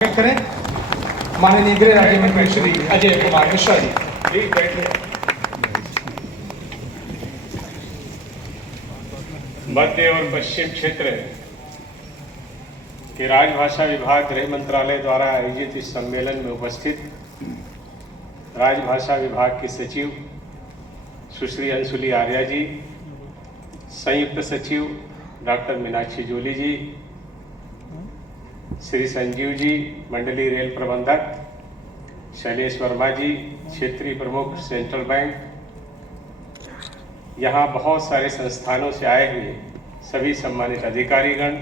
करें माननीय गृह राज्य मंत्री श्री अजय कुमार मिश्रा जी। प्लीज बैठिए। मध्य और पश्चिम क्षेत्र के राजभाषा विभाग गृह मंत्रालय द्वारा आयोजित इस सम्मेलन में उपस्थित राजभाषा विभाग के सचिव सुश्री अंशुली आर्या जी, संयुक्त सचिव डॉक्टर मीनाक्षी जोली जी, श्री संजीव जी मंडलीय रेल प्रबंधक, शैलेश वर्मा जी क्षेत्रीय प्रमुख सेंट्रल बैंक, यहाँ बहुत सारे संस्थानों से आए हुए सभी सम्मानित अधिकारीगण,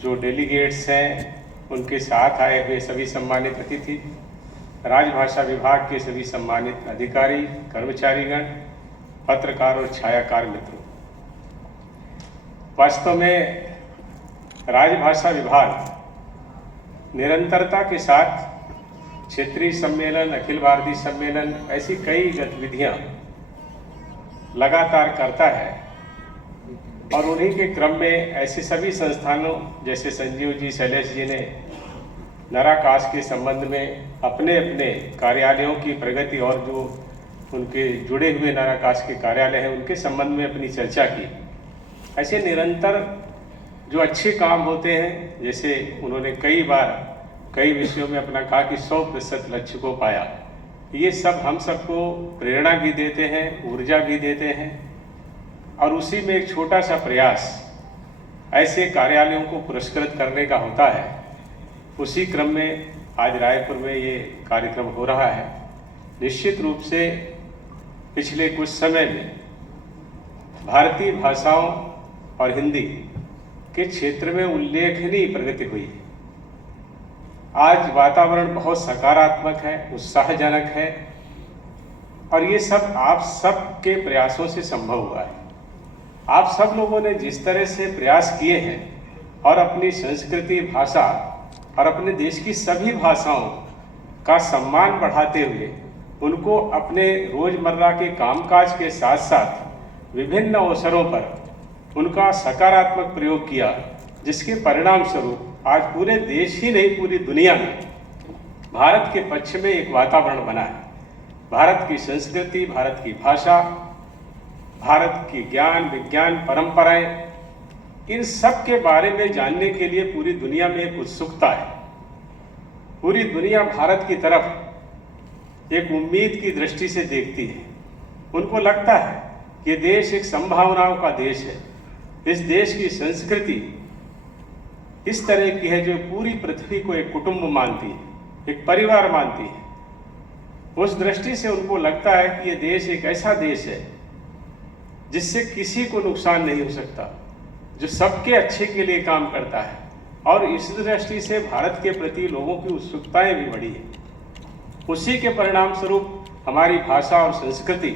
जो डेलीगेट्स हैं उनके साथ आए हुए सभी सम्मानित अतिथि, राजभाषा विभाग के सभी सम्मानित अधिकारी कर्मचारीगण, पत्रकार और छायाकार मित्रों, वास्तव में राजभाषा विभाग निरंतरता के साथ क्षेत्रीय सम्मेलन, अखिल भारतीय सम्मेलन, ऐसी कई गतिविधियां लगातार करता है और उन्हीं के क्रम में ऐसे सभी संस्थानों जैसे संजीव जी, शैलेश जी ने नराकाश के संबंध में अपने अपने कार्यालयों की प्रगति और जो उनके जुड़े हुए नराकाश के कार्यालय हैं उनके संबंध में अपनी चर्चा की। ऐसे निरंतर जो अच्छे काम होते हैं, जैसे उन्होंने कई बार कई विषयों में अपना कहा कि 100% लक्ष्य को पाया, ये सब हम सबको प्रेरणा भी देते हैं, ऊर्जा भी देते हैं और उसी में एक छोटा सा प्रयास ऐसे कार्यालयों को पुरस्कृत करने का होता है। उसी क्रम में आज रायपुर में ये कार्यक्रम हो रहा है। निश्चित रूप से पिछले कुछ समय में भारतीय भाषाओं और हिंदी के क्षेत्र में उल्लेखनीय प्रगति हुई है। आज वातावरण बहुत सकारात्मक है, उत्साहजनक है और ये सब आप सब के प्रयासों से संभव हुआ है। आप सब लोगों ने जिस तरह से प्रयास किए हैं और अपनी संस्कृति, भाषा और अपने देश की सभी भाषाओं का सम्मान बढ़ाते हुए उनको अपने रोजमर्रा के कामकाज के साथ साथ विभिन्न अवसरों पर उनका सकारात्मक प्रयोग किया, जिसके परिणाम स्वरूप आज पूरे देश ही नहीं पूरी दुनिया में भारत के पक्ष में एक वातावरण बना है। भारत की संस्कृति, भारत की भाषा, भारत की ज्ञान विज्ञान परंपराएं, इन सब के बारे में जानने के लिए पूरी दुनिया में एक उत्सुकता है। पूरी दुनिया भारत की तरफ एक उम्मीद की दृष्टि से देखती है। उनको लगता है कि देश एक संभावनाओं का देश है। इस देश की संस्कृति इस तरह की है जो पूरी पृथ्वी को एक कुटुंब मानती है, एक परिवार मानती है। उस दृष्टि से उनको लगता है कि ये देश एक ऐसा देश है जिससे किसी को नुकसान नहीं हो सकता, जो सबके अच्छे के लिए काम करता है और इस दृष्टि से भारत के प्रति लोगों की उत्सुकताएं भी बढ़ी है। उसी के परिणाम स्वरूप हमारी भाषा और संस्कृति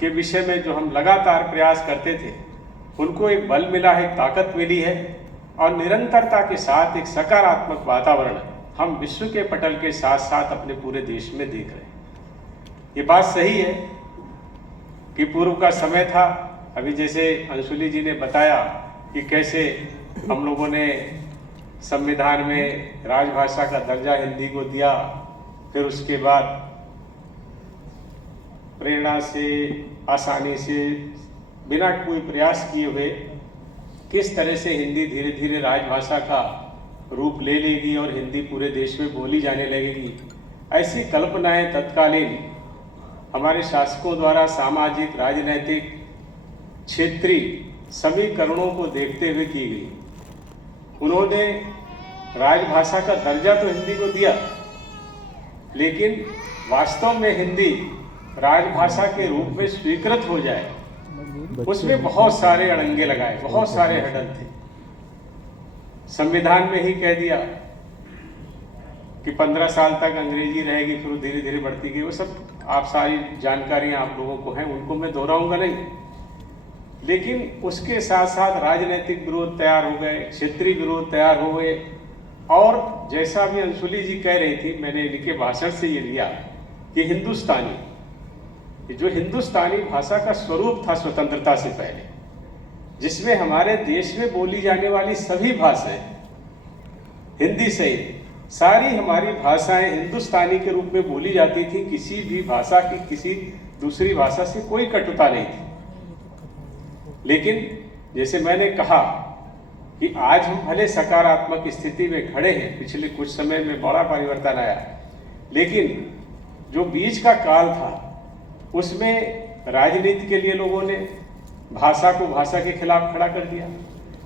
के विषय में जो हम लगातार प्रयास करते थे उनको एक बल मिला है, एक ताकत मिली है और निरंतरता के साथ एक सकारात्मक वातावरण हम विश्व के पटल के साथ साथ अपने पूरे देश में देख रहे हैं। ये बात सही है कि पूर्व का समय था, अभी जैसे अंशुली जी ने बताया कि कैसे हम लोगों ने संविधान में राजभाषा का दर्जा हिंदी को दिया, फिर उसके बाद प्रेरणा से, आसानी से, बिना कोई प्रयास किए हुए किस तरह से हिंदी धीरे धीरे राजभाषा का रूप ले लेगी और हिंदी पूरे देश में बोली जाने लगेगी। ऐसी कल्पनाएं तत्कालीन हमारे शासकों द्वारा सामाजिक, राजनैतिक, क्षेत्रीय समीकरणों को देखते हुए की गई। उन्होंने राजभाषा का दर्जा तो हिंदी को दिया, लेकिन वास्तव में हिंदी राजभाषा के रूप में स्वीकृत हो जाए उसमें बहुत सारे अड़ंगे लगाए, बहुत सारे हर्डल थे। संविधान में ही कह दिया कि 15 साल तक अंग्रेजी रहेगी, फिर धीरे धीरे बढ़ती गई। वो सब आप सारी जानकारियां आप लोगों को हैं, उनको मैं दोहराऊंगा नहीं। लेकिन उसके साथ साथ राजनीतिक विरोध तैयार हो गए, क्षेत्रीय विरोध तैयार हो गए और जैसा भी अंशुली जी कह रही थी, मैंने इनके भाषण से ये लिया कि हिंदुस्तानी, जो हिंदुस्तानी भाषा का स्वरूप था स्वतंत्रता से पहले, जिसमें हमारे देश में बोली जाने वाली सभी भाषाएं हिंदी सहित सारी हमारी भाषाएं हिंदुस्तानी के रूप में बोली जाती थी। किसी भी भाषा की किसी दूसरी भाषा से कोई कटुता नहीं थी। लेकिन जैसे मैंने कहा कि आज हम भले सकारात्मक स्थिति में खड़े हैं, पिछले कुछ समय में बड़ा परिवर्तन आया, लेकिन जो बीच का काल था उसमें राजनीति के लिए लोगों ने भाषा को भाषा के खिलाफ खड़ा कर दिया,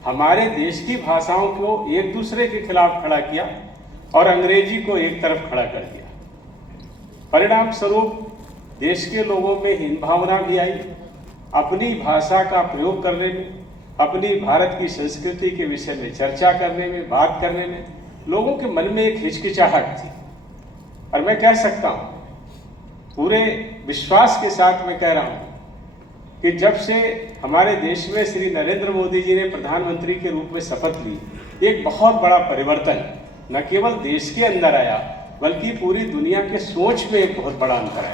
हमारे देश की भाषाओं को एक दूसरे के खिलाफ खड़ा किया और अंग्रेजी को एक तरफ खड़ा कर दिया। परिणाम स्वरूप देश के लोगों में हीन भावना भी आई। अपनी भाषा का प्रयोग करने में, अपनी भारत की संस्कृति के विषय में चर्चा करने में, बात करने में लोगों के मन में एक हिचकिचाहट थी। और मैं कह सकता हूँ, पूरे विश्वास के साथ मैं कह रहा हूँ कि जब से हमारे देश में श्री नरेंद्र मोदी जी ने प्रधानमंत्री के रूप में शपथ ली, एक बहुत बड़ा परिवर्तन न केवल देश के अंदर आया बल्कि पूरी दुनिया के सोच में एक बहुत बड़ा अंतर आया।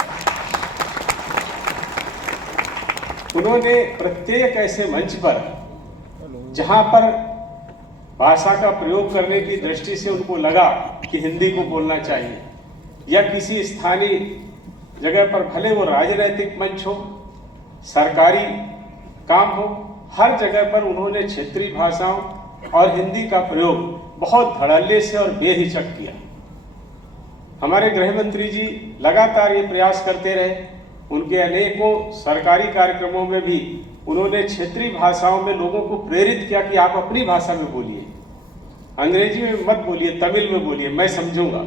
उन्होंने प्रत्येक ऐसे मंच पर जहां पर भाषा का प्रयोग करने की दृष्टि से उनको लगा कि हिंदी को बोलना चाहिए, या किसी स्थानीय जगह पर, भले वो राजनीतिक मंच हो, सरकारी काम हो, हर जगह पर उन्होंने क्षेत्रीय भाषाओं और हिंदी का प्रयोग बहुत धड़ल्ले से और बेहिचक किया। हमारे गृह मंत्री जी लगातार ये प्रयास करते रहे। उनके अनेकों सरकारी कार्यक्रमों में भी उन्होंने क्षेत्रीय भाषाओं में लोगों को प्रेरित किया कि आप अपनी भाषा में बोलिए, अंग्रेजी में मत बोलिए, तमिल में बोलिए, मैं समझूंगा,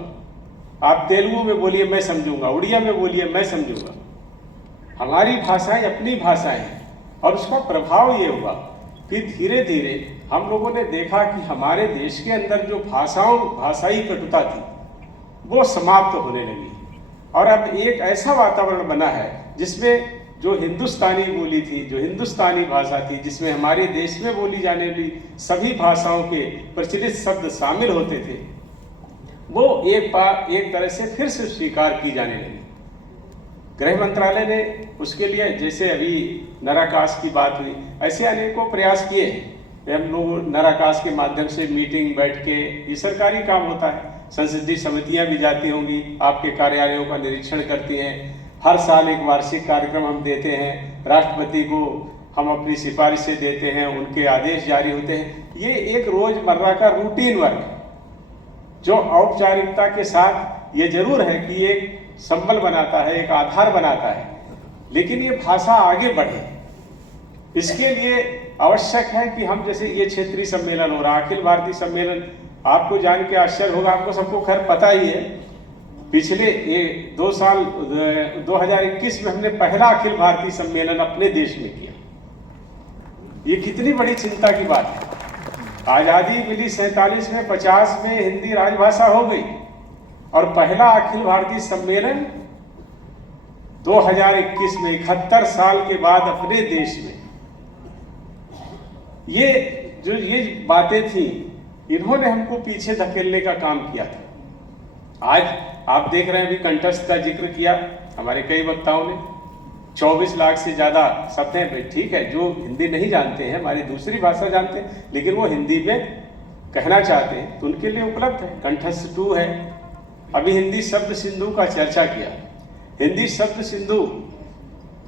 आप तेलुगु में बोलिए, मैं समझूंगा, उड़िया में बोलिए, मैं समझूंगा। हमारी भाषाएं अपनी भाषाएं हैं। और उसका प्रभाव ये हुआ कि धीरे धीरे हम लोगों ने देखा कि हमारे देश के अंदर जो भाषाई कटुता थी वो समाप्त होने लगी। और अब एक ऐसा वातावरण बना है जिसमें जो हिंदुस्तानी बोली थी, जो हिंदुस्तानी भाषा थी, जिसमें हमारे देश में बोली जाने वाली सभी भाषाओं के प्रचलित शब्द शामिल होते थे, वो एक तरह से फिर से स्वीकार की जाने लगी। गृह मंत्रालय ने उसके लिए, जैसे अभी नराकास की बात हुई, ऐसे अनेकों प्रयास किए हैं। हम लोग नराकास के माध्यम से मीटिंग बैठ के, ये सरकारी काम होता है, संसदीय समितियां भी जाती होंगी, आपके कार्यालयों का निरीक्षण करती हैं। हर साल एक वार्षिक कार्यक्रम हम देते हैं, राष्ट्रपति को हम अपनी सिफारिशें देते हैं, उनके आदेश जारी होते हैं। ये एक रोजमर्रा का रूटीन वर्क है जो औपचारिकता के साथ ये जरूर है कि एक संबल बनाता है, एक आधार बनाता है, लेकिन ये भाषा आगे बढ़े, इसके लिए आवश्यक है कि हम, जैसे ये क्षेत्रीय सम्मेलन हो रहा, अखिल भारतीय सम्मेलन, आपको जान के आश्चर्य होगा, आपको सबको खैर पता ही है, पिछले 2021 में हमने पहला अखिल भारतीय सम्मेलन अपने देश में किया। ये कितनी बड़ी चिंता की बात है। आजादी मिली 47 में, 50 में हिंदी राजभाषा हो गई, और पहला अखिल भारतीय सम्मेलन 2021 में, 71 साल के बाद अपने देश में। ये जो ये बातें थी, इन्होंने हमको पीछे धकेलने का काम किया था। आज आप देख रहे हैं, अभी कंठस्थ का जिक्र किया हमारे कई वक्ताओं ने, 24 लाख से ज्यादा शब्द हैं। ठीक है, जो हिंदी नहीं जानते हैं, हमारी दूसरी भाषा जानते हैं, लेकिन वो हिंदी में कहना चाहते हैं तो उनके लिए उपलब्ध है। कंठस्थ 2 है। अभी हिंदी शब्द सिंधु का चर्चा किया। हिंदी शब्द सिंधु,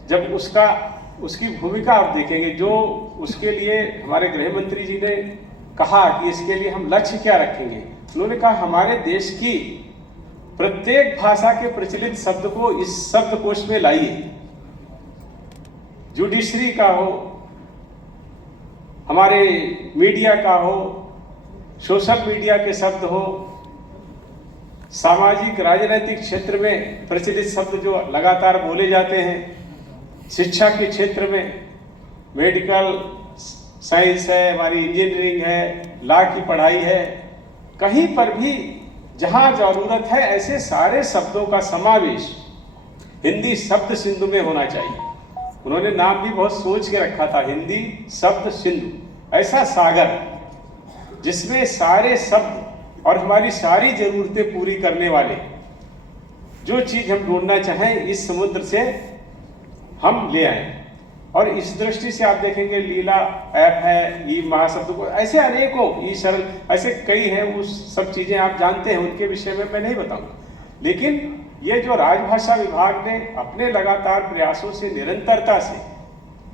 जब उसकी भूमिका आप देखेंगे, जो उसके लिए हमारे गृह मंत्री जी ने कहा कि इसके लिए हम लक्ष्य क्या रखेंगे, उन्होंने कहा हमारे देश की प्रत्येक भाषा के प्रचलित शब्द को इस शब्दकोश में लाइए। जुडिशरी का हो, हमारे मीडिया का हो, सोशल मीडिया के शब्द हो, सामाजिक राजनीतिक क्षेत्र में प्रचलित शब्द जो लगातार बोले जाते हैं, शिक्षा के क्षेत्र में मेडिकल साइंस है, हमारी इंजीनियरिंग है, लॉ की पढ़ाई है, कहीं पर भी जहां जरूरत है ऐसे सारे शब्दों का समावेश हिंदी शब्द सिंधु में होना चाहिए। उन्होंने नाम भी बहुत सोच के रखा था, हिंदी शब्द सिंधु, ऐसा सागर जिसमें सारे शब्द और हमारी सारी जरूरतें पूरी करने वाले, जो चीज हम ढूंढना चाहें इस समुद्र से हम ले आए। और इस दृष्टि से आप देखेंगे लीला ऐप है, ई महाशब्द को, ऐसे अनेकों, ई सरल, ऐसे कई हैं, वो सब चीजें आप जानते हैं, उनके विषय में मैं नहीं बताऊंगा। लेकिन ये जो राजभाषा विभाग ने अपने लगातार प्रयासों से, निरंतरता से,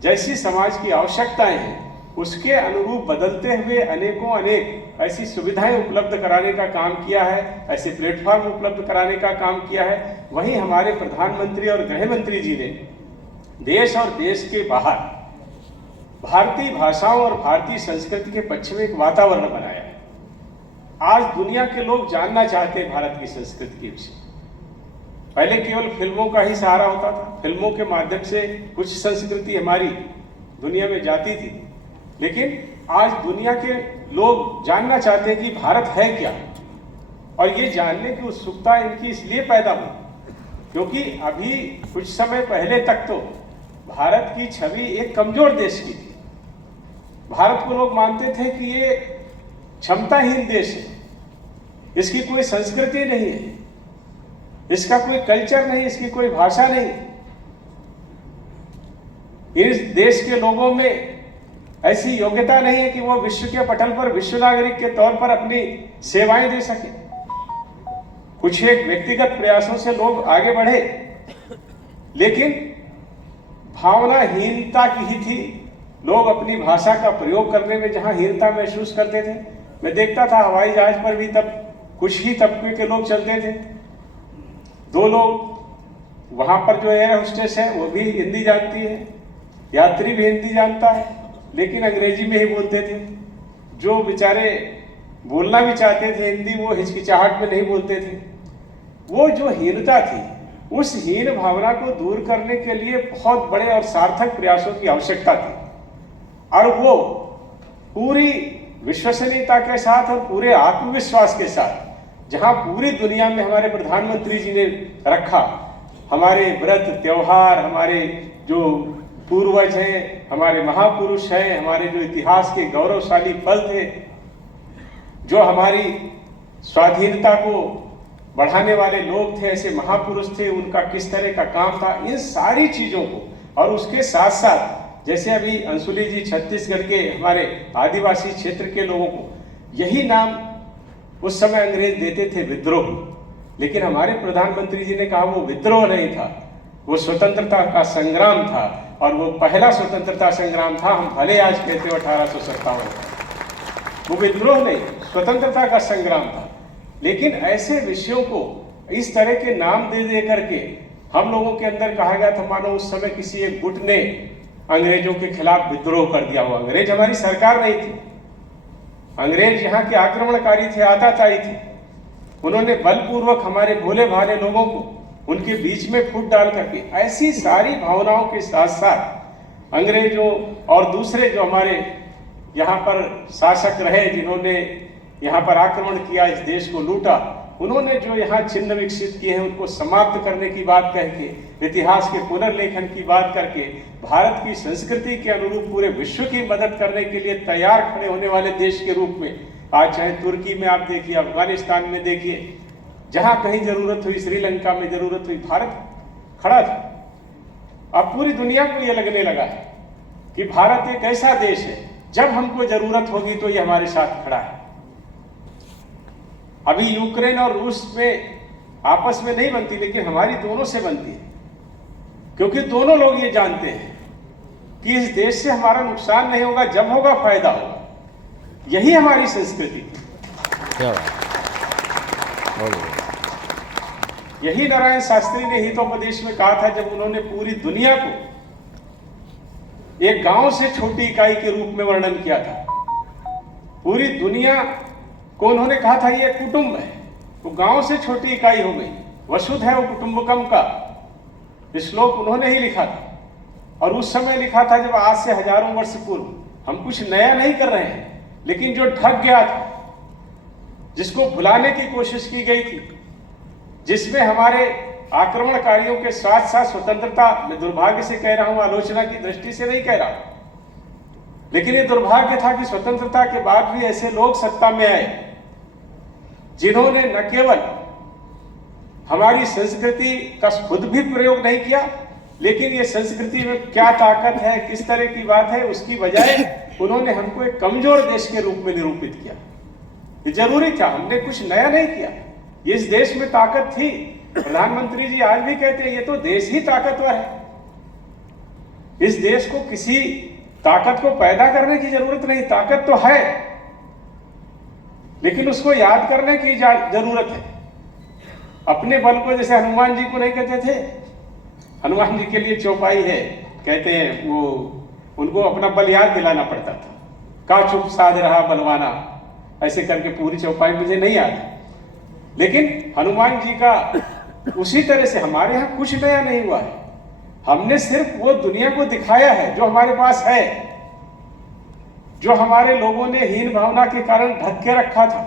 जैसी समाज की आवश्यकताएं हैं उसके अनुरूप बदलते हुए अनेकों अनेक ऐसी सुविधाएं उपलब्ध कराने का काम किया है, ऐसे प्लेटफॉर्म उपलब्ध कराने का काम किया है। वहीं हमारे प्रधानमंत्री और गृह मंत्री जी ने देश और देश के बाहर भारतीय भाषाओं और भारतीय संस्कृति के पक्ष में एक वातावरण बनाया है। आज दुनिया के लोग जानना चाहते हैं भारत की संस्कृति के विषय। पहले केवल फिल्मों का ही सहारा होता था, फिल्मों के माध्यम से कुछ संस्कृति हमारी दुनिया में जाती थी, लेकिन आज दुनिया के लोग जानना चाहते हैं कि भारत है क्या, और ये जानने की उत्सुकता इनकी इसलिए पैदा हुई क्योंकि अभी कुछ समय पहले तक तो भारत की छवि एक कमजोर देश की थी। भारत को लोग मानते थे कि ये क्षमताहीन देश है, इसकी कोई संस्कृति नहीं है, इसका कोई कल्चर नहीं, इसकी कोई भाषा नहीं। इस देश के लोगों में ऐसी योग्यता नहीं है कि वो विश्व के पटल पर विश्व नागरिक के तौर पर अपनी सेवाएं दे सके। कुछ एक व्यक्तिगत प्रयासों से लोग आगे बढ़े, लेकिन भावनाहीनता की ही थी। लोग अपनी भाषा का प्रयोग करने में जहां हीनता महसूस करते थे, मैं देखता था हवाई जहाज पर भी तब कुछ ही तबके के लोग चलते थे। दो लोग वहां पर जो एयर होस्टेस है वो भी हिंदी जानती है, यात्री भी हिंदी जानता है, लेकिन अंग्रेजी में ही बोलते थे। जो बेचारे बोलना भी चाहते थे हिंदी, वो हिचकिचाहट में नहीं बोलते थे। वो जो हीनता थी, उस हीन भावना को दूर करने के लिए बहुत बड़े और सार्थक प्रयासों की आवश्यकता थी, और वो पूरी विश्वसनीयता के साथ और पूरे आत्मविश्वास के साथ, जहां पूरी दुनिया में हमारे प्रधानमंत्री जी ने रखा, हमारे व्रत त्योहार, हमारे जो पूर्वज हैं, हमारे महापुरुष हैं, हमारे जो इतिहास के गौरवशाली पल थे, जो हमारी स्वाधीनता को बढ़ाने वाले लोग थे, ऐसे महापुरुष थे, उनका किस तरह का काम था, इन सारी चीजों को। और उसके साथ साथ जैसे अभी अंशुली जी छत्तीसगढ़ के हमारे आदिवासी क्षेत्र के लोगों को यही नाम उस समय अंग्रेज देते थे, विद्रोह, लेकिन हमारे प्रधानमंत्री जी ने कहा वो विद्रोह नहीं था, वो स्वतंत्रता का संग्राम था, और वो पहला स्वतंत्रता संग्राम था। हम भले आज कहते हो 1857, वो विद्रोह नहीं, स्वतंत्रता का संग्राम था। लेकिन ऐसे विषयों को इस तरह के नाम दे दे करके हम लोगों के अंदर कहा गया था मानो उस समय किसी एक गुट ने अंग्रेजों के खिलाफ विद्रोह कर दिया हुआ। अंग्रेज हमारी सरकार नहीं थी, अंग्रेज यहाँ के आक्रमणकारी थे, आताताई थे। उन्होंने बलपूर्वक हमारे भोले भाले लोगों को उनके बीच में फूट डाल करके ऐसी सारी भावनाओं के साथ साथ अंग्रेजों और दूसरे जो हमारे यहाँ पर शासक रहे, जिन्होंने यहाँ पर आक्रमण किया, इस देश को लूटा, उन्होंने जो यहाँ चिन्ह विकसित किए हैं उनको समाप्त करने की बात कह के, इतिहास के पुनर्लेखन की बात करके, भारत की संस्कृति के अनुरूप पूरे विश्व की मदद करने के लिए तैयार खड़े होने वाले देश के रूप में आज चाहे तुर्की में आप देखिए, अफगानिस्तान में देखिए, जहां कहीं जरूरत हुई, श्रीलंका में जरूरत हुई, भारत खड़ा था। अब पूरी दुनिया को यह लगने लगा है कि भारत एक ऐसा देश है, जब हमको जरूरत होगी तो ये हमारे साथ खड़ा है। अभी यूक्रेन और रूस में आपस में नहीं बनती, लेकिन हमारी दोनों से बनती है, क्योंकि दोनों लोग ये जानते हैं कि इस देश से हमारा नुकसान नहीं होगा, जब होगा फायदा होगा। यही हमारी संस्कृति है। यही नारायण शास्त्री ने हितोपदेश में कहा था, जब उन्होंने पूरी दुनिया को एक गांव से छोटी इकाई के रूप में वर्णन किया था। पूरी दुनिया को उन्होंने कहा था ये कुटुंब है, वो गांव से छोटी इकाई हो गई। वसुधैव कुटुंबकम का श्लोक उन्होंने ही लिखा था, और उस समय लिखा था जब आज से हजारों वर्ष पूर्व। हम कुछ नया नहीं कर रहे हैं, लेकिन जो ढक गया था, जिसको भुलाने की कोशिश की गई थी, जिसमें हमारे आक्रमणकारियों के साथ साथ स्वतंत्रता, मैं दुर्भाग्य से कह रहा हूं, आलोचना की दृष्टि से नहीं कह रहा, लेकिन ये दुर्भाग्य था कि स्वतंत्रता के बाद भी ऐसे लोग सत्ता में आए जिन्होंने न केवल हमारी संस्कृति का खुद भी प्रयोग नहीं किया, लेकिन ये संस्कृति में क्या ताकत है, किस तरह की बात है, उसकी बजाय उन्होंने हमको एक कमजोर देश के रूप में निरूपित किया। ये जरूरी था, हमने कुछ नया नहीं किया, इस देश में ताकत थी। प्रधानमंत्री जी आज भी कहते हैं ये तो देश ही ताकतवर है, इस देश को किसी ताकत को पैदा करने की जरूरत नहीं, ताकत तो है लेकिन उसको याद करने की जरूरत है। अपने बल को जैसे हनुमान जी को नहीं कहते थे, हनुमान जी के लिए चौपाई है, कहते हैं वो उनको अपना बल याद दिलाना पड़ता था। का चुप साध रहा बलवाना, ऐसे करके पूरी चौपाई मुझे नहीं याद, लेकिन हनुमान जी का उसी तरह से हमारे यहाँ कुछ नया नहीं हुआ है। हमने सिर्फ वो दुनिया को दिखाया है जो हमारे पास है, जो हमारे लोगों ने हीन भावना के कारण ढक के रखा था।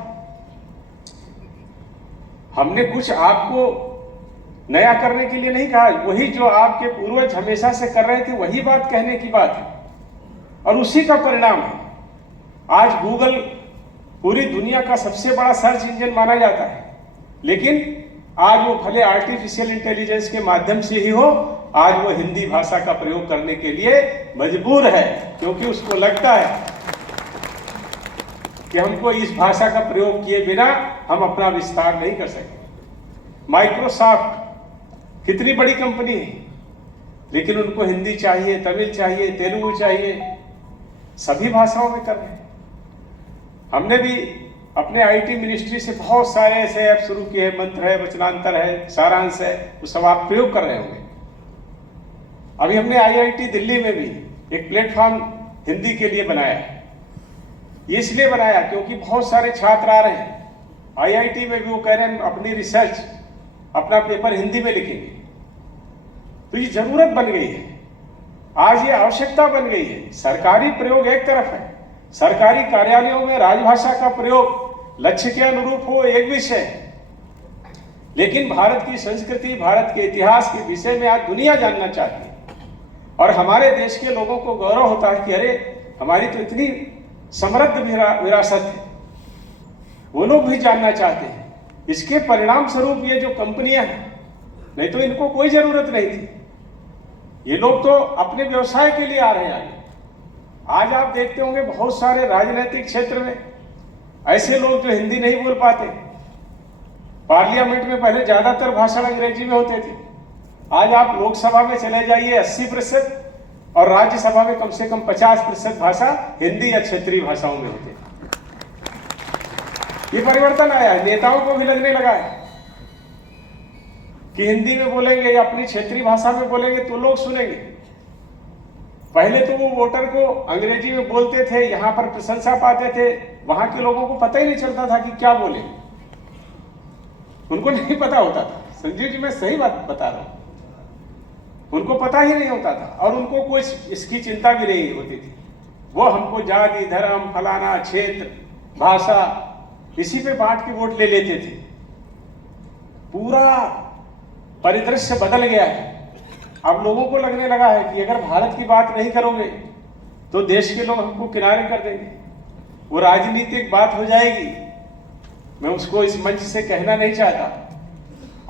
हमने कुछ आपको नया करने के लिए नहीं कहा, वही जो आपके पूर्वज हमेशा से कर रहे थे वही बात कहने की बात है, और उसी का परिणाम है आज गूगल पूरी दुनिया का सबसे बड़ा सर्च इंजन माना जाता है। लेकिन आज वो भले आर्टिफिशियल इंटेलिजेंस के माध्यम से ही हो, आज वो हिंदी भाषा का प्रयोग करने के लिए मजबूर है, क्योंकि उसको लगता है कि हमको इस भाषा का प्रयोग किए बिना हम अपना विस्तार नहीं कर सकते। माइक्रोसॉफ्ट कितनी बड़ी कंपनी है, लेकिन उनको हिंदी चाहिए, तमिल चाहिए, तेलुगु चाहिए, सभी भाषाओं में कर रहे हैं। हमने भी अपने आईटी मिनिस्ट्री से बहुत सारे ऐसे ऐप शुरू किए हैं, मंत्र है, वचनांतर है, सारांश है, वो सब आप प्रयोग कर रहे होंगे। अभी हमने आईआईटी दिल्ली में भी एक प्लेटफॉर्म हिंदी के लिए बनाया है। ये इसलिए बनाया क्योंकि बहुत सारे छात्र आ रहे हैं आईआईटी में भी, वो कह रहे हैं अपनी रिसर्च, अपना पेपर हिंदी में लिखेंगे। तो ये जरूरत बन गई है, आज ये आवश्यकता बन गई है। सरकारी प्रयोग एक तरफ है, सरकारी कार्यालयों में राजभाषा का प्रयोग लक्ष्य के अनुरूप हो एक विषय, लेकिन भारत की संस्कृति, भारत के इतिहास के विषय में आज दुनिया जानना चाहती है, और हमारे देश के लोगों को गौरव होता है कि अरे हमारी तो इतनी समृद्ध विरासत है, वो लोग भी जानना चाहते हैं। इसके परिणाम स्वरूप ये जो कंपनियां हैं, नहीं तो इनको कोई जरूरत नहीं थी, ये लोग तो अपने व्यवसाय के लिए आ रहे हैं। आज आप देखते होंगे बहुत सारे राजनीतिक क्षेत्र में ऐसे लोग जो हिंदी नहीं बोल पाते, पार्लियामेंट में पहले ज्यादातर भाषण अंग्रेजी में होते थे, आज आप लोकसभा में चले जाइए 80% और राज्यसभा में कम से कम 50% भाषा हिंदी या क्षेत्रीय भाषाओं में होते हैं। ये परिवर्तन आया है, नेताओं को भी लगने लगा है कि हिंदी में बोलेंगे या अपनी क्षेत्रीय भाषा में बोलेंगे तो लोग सुनेंगे। पहले तो वो वोटर को अंग्रेजी में बोलते थे, यहां पर प्रशंसा पाते थे, वहां के लोगों को पता ही नहीं चलता था कि क्या बोले, उनको नहीं पता होता था। संजीव जी मैं सही बात बता रहा हूं, उनको पता ही नहीं होता था, और उनको कोई इसकी चिंता भी नहीं होती थी। वो हमको जाति, धर्म, फलाना, क्षेत्र, भाषा, इसी पे बांट के वोट ले लेते थे। पूरा परिदृश्य बदल गया है। अब लोगों को लगने लगा है कि अगर भारत की बात नहीं करोगे तो देश के लोग हमको किनारे कर देंगे, वो राजनीतिक बात हो जाएगी। मैं उसको इस मंच से कहना नहीं चाहता।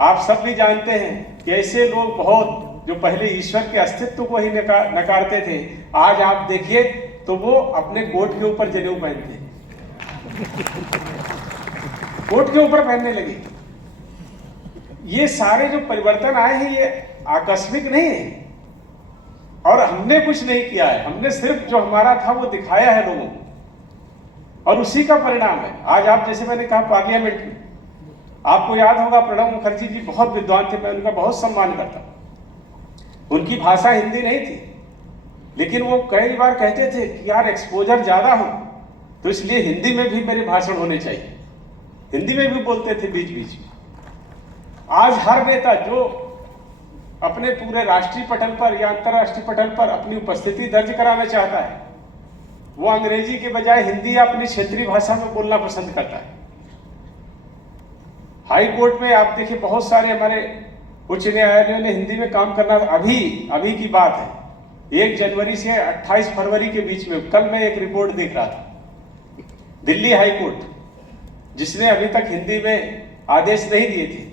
आप सब भी जानते हैं कि ऐसे लोग बहुत, जो पहले ईश्वर के अस्तित्व को ही नकारते थे, आज आप देखिए तो वो अपने कोट के ऊपर जनेऊ पहनते हैं, कोट के ऊपर पहनने लगे। ये सारे जो परिवर्तन आए हैं ये आकस्मिक नहीं है, और हमने कुछ नहीं किया है, हमने सिर्फ जो हमारा था वो दिखाया है लोगों को, और उसी का परिणाम है। आज आप जैसे मैंने कहा पार्लियामेंट में, आपको याद होगा प्रणब मुखर्जी जी बहुत विद्वान थे, मैं उनका बहुत सम्मान करता हूं। उनकी भाषा हिंदी नहीं थी, लेकिन वो कई बार कहते थे कि यार एक्सपोजर ज्यादा हो तो इसलिए हिंदी में भी मेरे भाषण होने चाहिए, हिंदी में भी बोलते थे बीच बीच में। आज हर नेता जो अपने पूरे राष्ट्रीय पटल पर या अंतर्राष्ट्रीय पटल पर अपनी उपस्थिति दर्ज कराना चाहता है, वो अंग्रेजी के बजाय हिंदी या अपनी क्षेत्रीय भाषा में बोलना पसंद करता है। हाई कोर्ट में आप देखिए बहुत सारे हमारे उच्च न्यायालयों ने हिंदी में काम करना, अभी की बात है, 1 जनवरी से 28 फरवरी के बीच में, कल मैं एक रिपोर्ट देख रहा था, दिल्ली हाई कोर्ट जिसने अभी तक हिंदी में आदेश नहीं दिए थे,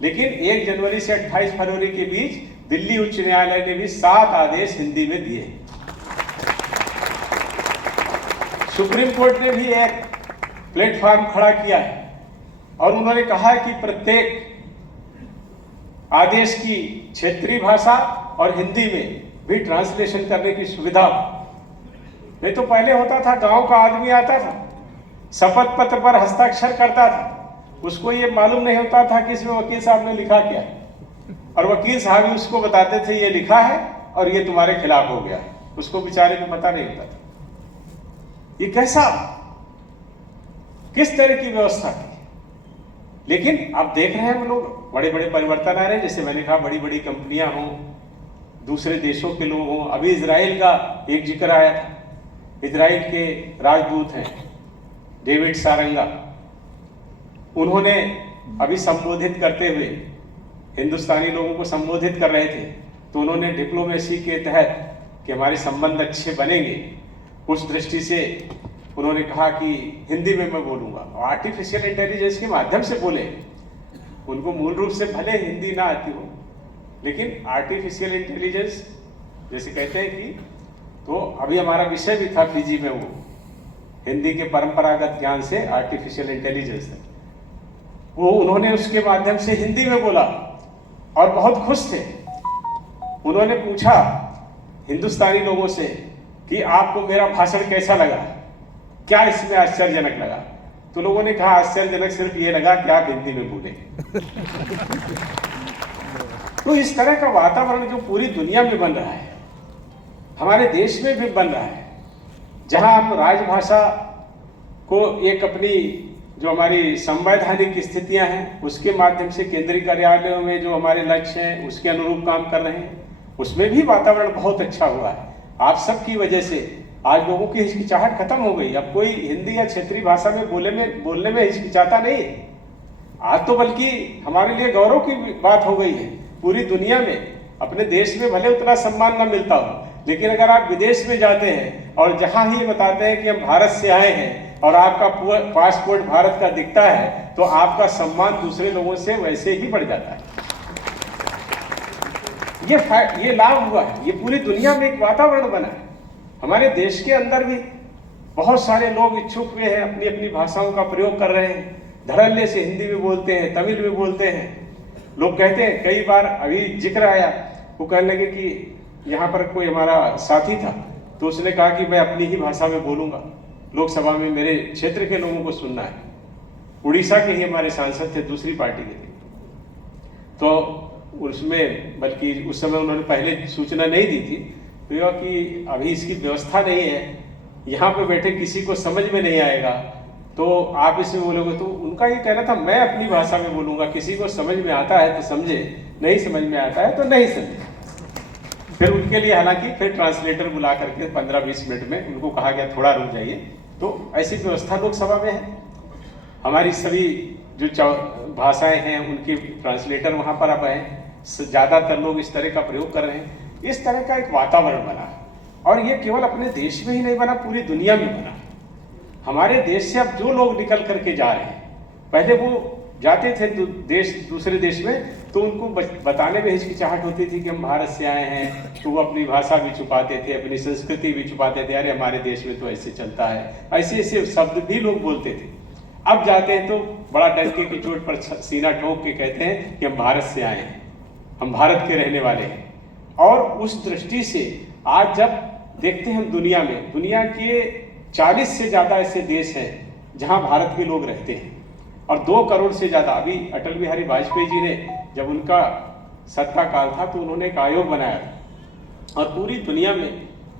लेकिन 1 जनवरी से 28 फरवरी के बीच दिल्ली उच्च न्यायालय ने भी 7 आदेश हिंदी में दिए। सुप्रीम कोर्ट ने भी एक प्लेटफॉर्म खड़ा किया है और उन्होंने कहा कि प्रत्येक आदेश की क्षेत्रीय भाषा और हिंदी में भी ट्रांसलेशन करने की सुविधा। नहीं तो पहले होता था, गांव का आदमी आता था, शपथ पत्र पर हस्ताक्षर करता था, उसको ये मालूम नहीं होता था कि इसमें वकील साहब ने लिखा क्या है, और वकील साहब ही उसको बताते थे ये लिखा है और ये तुम्हारे खिलाफ हो गया। उसको बेचारे को पता नहीं होता था ये कैसा, किस तरह की व्यवस्था थी। लेकिन अब देख रहे हैं हम लोग बड़े बड़े परिवर्तन आ रहे हैं। जैसे मैंने कहा, बड़ी बड़ी कंपनियां हों, दूसरे देशों के लोग हों। अभी इजराइल का एक जिक्र आया था, इजराइल के राजदूत हैं डेविड सारंगा, उन्होंने अभी संबोधित करते हुए हिंदुस्तानी लोगों को संबोधित कर रहे थे, तो उन्होंने डिप्लोमेसी के तहत कि हमारे संबंध अच्छे बनेंगे, उस दृष्टि से उन्होंने कहा कि हिंदी में मैं बोलूंगा। और आर्टिफिशियल इंटेलिजेंस के माध्यम से बोले, उनको मूल रूप से भले हिंदी ना आती हो, लेकिन आर्टिफिशियल इंटेलिजेंस जैसे कहते हैं कि, तो अभी हमारा विषय भी था पीजी में, वो हिंदी के परंपरागत ज्ञान से आर्टिफिशियल इंटेलिजेंस है, वो उन्होंने उसके माध्यम से हिंदी में बोला और बहुत खुश थे। उन्होंने पूछा हिंदुस्तानी लोगों से कि आपको मेरा भाषण कैसा लगा, क्या इसमें आश्चर्यजनक लगा? तो लोगों ने कहा आश्चर्यजनक सिर्फ ये लगा कि आप हिंदी में बोले। तो इस तरह का वातावरण जो पूरी दुनिया में बन रहा है, हमारे देश में भी बन रहा है, जहां हम राजभाषा को एक अपनी जो हमारी संवैधानिक स्थितियां हैं उसके माध्यम से केंद्रीय कार्यालयों में जो हमारे लक्ष्य हैं उसके अनुरूप काम कर रहे हैं, उसमें भी वातावरण बहुत अच्छा हुआ है। आप सबकी वजह से आज लोगों की हिचकिचाहट खत्म हो गई। अब कोई हिंदी या क्षेत्रीय भाषा में बोलने में हिचकिचाता नहीं है। आज तो बल्कि हमारे लिए गौरव की बात हो गई है। पूरी दुनिया में अपने देश में भले उतना सम्मान ना मिलता हो, लेकिन अगर आप विदेश में जाते हैं और जहां ही बताते हैं कि हम भारत से आए हैं और आपका पासपोर्ट भारत का दिखता है, तो आपका सम्मान दूसरे लोगों से वैसे ही बढ़ जाता है। ये लाभ हुआ है, ये पूरी दुनिया में एक वातावरण बना है। हमारे देश के अंदर भी बहुत सारे लोग इच्छुक हुए हैं, अपनी अपनी भाषाओं का प्रयोग कर रहे हैं, धड़ल्ले से हिंदी में बोलते हैं, तमिल में बोलते हैं। लोग कहते हैं, कई बार अभी जिक्र आया, वो कहने लगे कि यहाँ पर कोई हमारा साथी था, तो उसने कहा कि मैं अपनी ही भाषा में बोलूंगा, लोकसभा में मेरे क्षेत्र के लोगों को सुनना है। उड़ीसा के ही हमारे सांसद थे, दूसरी पार्टी के थे, तो उसमें बल्कि उस समय उन्होंने पहले सूचना नहीं दी थी, तो यह कि अभी इसकी व्यवस्था नहीं है, यहाँ पे बैठे किसी को समझ में नहीं आएगा, तो आप इसमें बोलोगे। तो उनका ये कहना था, मैं अपनी भाषा में बोलूंगा, किसी को समझ में आता है तो समझे, नहीं समझ में आता है तो नहीं समझे। फिर उनके लिए हालांकि फिर ट्रांसलेटर बुला करके 15-20 मिनट में उनको कहा गया थोड़ा रुक जाइए। तो ऐसी व्यवस्था लोकसभा में है। हमारी सभी जो भाषाएं हैं उनके ट्रांसलेटर वहां पर अब हैं, ज्यादातर लोग इस तरह का प्रयोग कर रहे हैं। इस तरह का एक वातावरण बना है, और ये केवल अपने देश में ही नहीं बना, पूरी दुनिया में बना। हमारे देश से अब जो लोग निकल करके जा रहे हैं, पहले वो जाते थे दूसरे देश में, तो उनको बताने में हिचकिचाहट होती थी कि हम भारत से आए हैं, तो वो अपनी भाषा भी छुपाते थे, अपनी संस्कृति भी छुपाते थे। अरे हमारे देश में तो ऐसे चलता है, ऐसे ऐसे शब्द भी लोग बोलते थे। अब जाते हैं तो बड़ा डंके की चोट पर सीना ठोक के कहते हैं कि हम भारत से आए हैं, हम भारत के रहने वाले हैं। और उस दृष्टि से आज जब देखते हैं हम दुनिया में, दुनिया के 40 से ज्यादा ऐसे देश हैं जहां भारत के लोग रहते हैं, और 2 करोड़ से ज्यादा। अभी अटल बिहारी वाजपेयी जी ने जब उनका सत्ता काल था तो उन्होंने एक आयोग बनाया था, और पूरी दुनिया में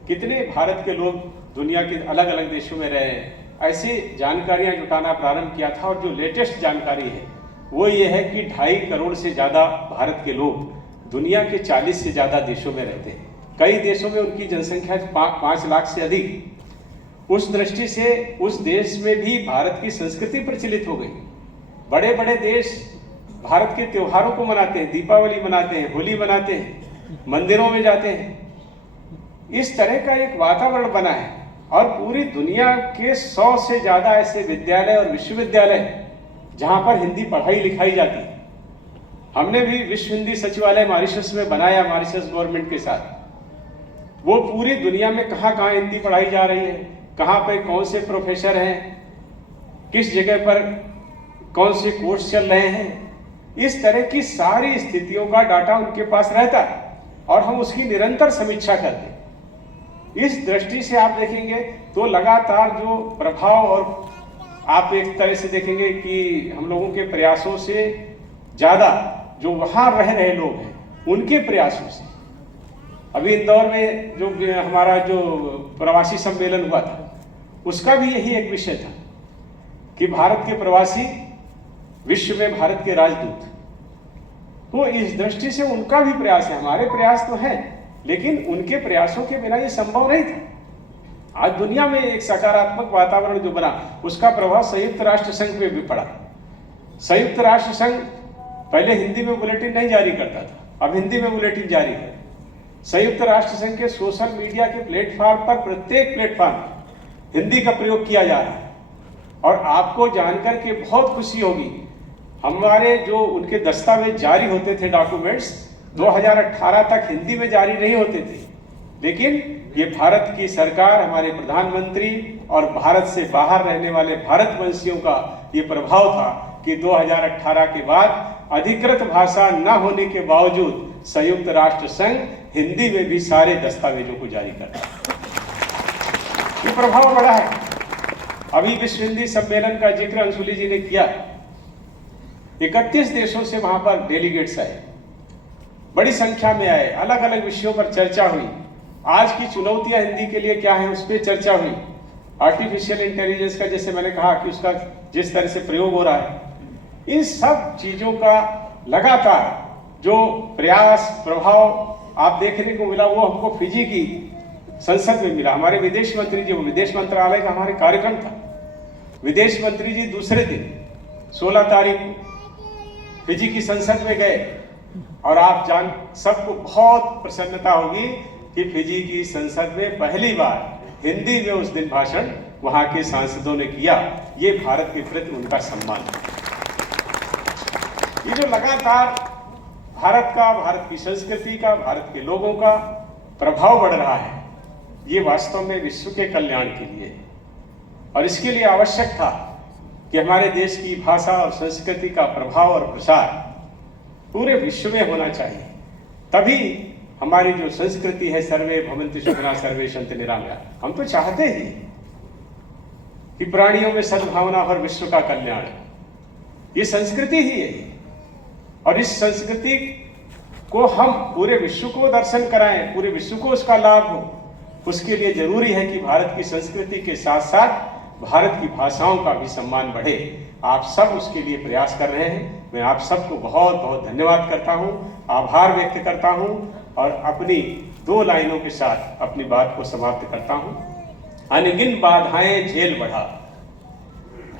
कितने भारत के लोग दुनिया के अलग अलग देशों में रहे हैं, ऐसी जानकारियां जुटाना प्रारंभ किया था। और जो लेटेस्ट जानकारी है वो ये है कि 2.5 करोड़ से ज्यादा भारत के लोग दुनिया के 40 से ज्यादा देशों में रहते हैं। कई देशों में उनकी जनसंख्या 5 लाख से अधिक। उस दृष्टि से उस देश में भी भारत की संस्कृति प्रचलित हो गई। बड़े बड़े देश भारत के त्योहारों को मनाते हैं, दीपावली मनाते हैं, होली मनाते हैं, मंदिरों में जाते हैं। इस तरह का एक वातावरण बना है, और पूरी दुनिया के 100 से ज्यादा ऐसे विद्यालय और विश्वविद्यालय जहां पर हिंदी पढ़ाई लिखाई जाती है। हमने भी विश्व हिंदी सचिवालय मॉरिशस में बनाया, मॉरिशस गवर्नमेंट के साथ। वो पूरी दुनिया में कहाँ कहाँ हिंदी पढ़ाई जा रही है, कहाँ पे कौन से प्रोफेसर हैं, किस जगह पर कौन से कोर्स चल रहे हैं, इस तरह की सारी स्थितियों का डाटा उनके पास रहता है और हम उसकी निरंतर समीक्षा करते हैं। इस दृष्टि से आप देखेंगे तो लगातार जो प्रभाव, और आप एक तरह से देखेंगे कि हम लोगों के प्रयासों से ज़्यादा जो वहाँ रह रहे लोग हैं उनके प्रयासों से, अभी इंदौर में जो हमारा जो प्रवासी सम्मेलन हुआ था उसका भी यही एक विषय था कि भारत के प्रवासी विश्व में भारत के राजदूत। तो इस दृष्टि से उनका भी प्रयास है, हमारे प्रयास तो हैं, लेकिन उनके प्रयासों के बिना ये संभव नहीं था। आज दुनिया में एक सकारात्मक वातावरण जो बना उसका प्रभाव संयुक्त राष्ट्र संघ पे भी पड़ा। संयुक्त राष्ट्र संघ पहले हिंदी में बुलेटिन नहीं जारी करता था, अब हिंदी में बुलेटिन जारी है। संयुक्त राष्ट्र संघ के सोशल मीडिया के प्लेटफॉर्म पर प्रत्येक प्लेटफॉर्म हिंदी का प्रयोग किया जा रहा है। और आपको जानकर के बहुत खुशी होगी, हमारे जो उनके दस्तावेज जारी होते थे, डॉक्यूमेंट्स 2018 तक हिंदी में जारी नहीं होते थे, लेकिन ये भारत की सरकार, हमारे प्रधानमंत्री और भारत से बाहर रहने वाले भारतवंशियों का ये प्रभाव था कि 2018 के बाद अधिकृत भाषा न होने के बावजूद संयुक्त राष्ट्र संघ हिंदी में भी सारे दस्तावेजों को जारी करता है। ये प्रभाव बड़ा है। अभी विश्व हिंदी सम्मेलन का जिक्र अंशुली जी ने किया। 31 देशों से वहां पर डेलीगेट्स आए, बड़ी संख्या में आए, अलग अलग विषयों पर चर्चा हुई। आज की चुनौतियां हिंदी के लिए क्या है उस पर चर्चा हुई। आर्टिफिशियल इंटेलिजेंस का, जैसे मैंने कहा कि उसका जिस तरह से प्रयोग हो रहा है, इन सब चीजों का लगातार जो प्रयास, प्रभाव आप देखने को मिला, वो हमको फिजी की संसद में मिला। हमारे विदेश मंत्री जी, वो विदेश मंत्रालय का हमारे कार्यक्रम था, विदेश मंत्री जी दूसरे दिन 16 तारीख फिजी की संसद में गए और आप जान सबको बहुत प्रसन्नता होगी कि फिजी की संसद में पहली बार हिंदी में उस दिन भाषण वहां के सांसदों ने किया। ये भारत के प्रति उनका सम्मान है। ये जो लगातार भारत का, भारत की संस्कृति का, भारत के लोगों का प्रभाव बढ़ रहा है, ये वास्तव में विश्व के कल्याण के लिए, और इसके लिए आवश्यक था कि हमारे देश की भाषा और संस्कृति का प्रभाव और प्रसार पूरे विश्व में होना चाहिए। तभी हमारी जो संस्कृति है, सर्वे भवन्तु सुखिनः सर्वे सन्तु निरामया, हम तो चाहते ही कि प्राणियों में सद्भावना और विश्व का कल्याण, ये संस्कृति ही है। और इस संस्कृति को हम पूरे विश्व को दर्शन कराएं, पूरे विश्व को उसका लाभ हो, उसके लिए जरूरी है कि भारत की संस्कृति के साथ साथ भारत की भाषाओं का भी सम्मान बढ़े। आप सब उसके लिए प्रयास कर रहे हैं। मैं आप सबको बहुत बहुत धन्यवाद करता हूं, आभार व्यक्त करता हूं और अपनी 2 लाइनों के साथ अपनी बात को समाप्त करता हूं। अनगिन बाधाएं झेल बढ़ा,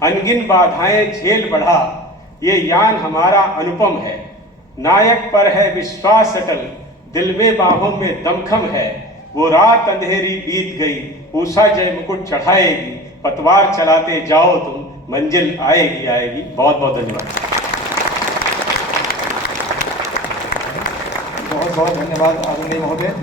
अनगिन बाधाएं झेल बढ़ा, ये यान हमारा अनुपम है। नायक पर है विश्वास अटल, दिल में बाहों में दमखम है। वो रात अंधेरी बीत गई, उषा जय मुकुट चढ़ाएगी। पतवार चलाते जाओ तुम, मंजिल आएगी आएगी। बहुत बहुत धन्यवाद। बहुत बहुत धन्यवाद आदरणीय महोदय।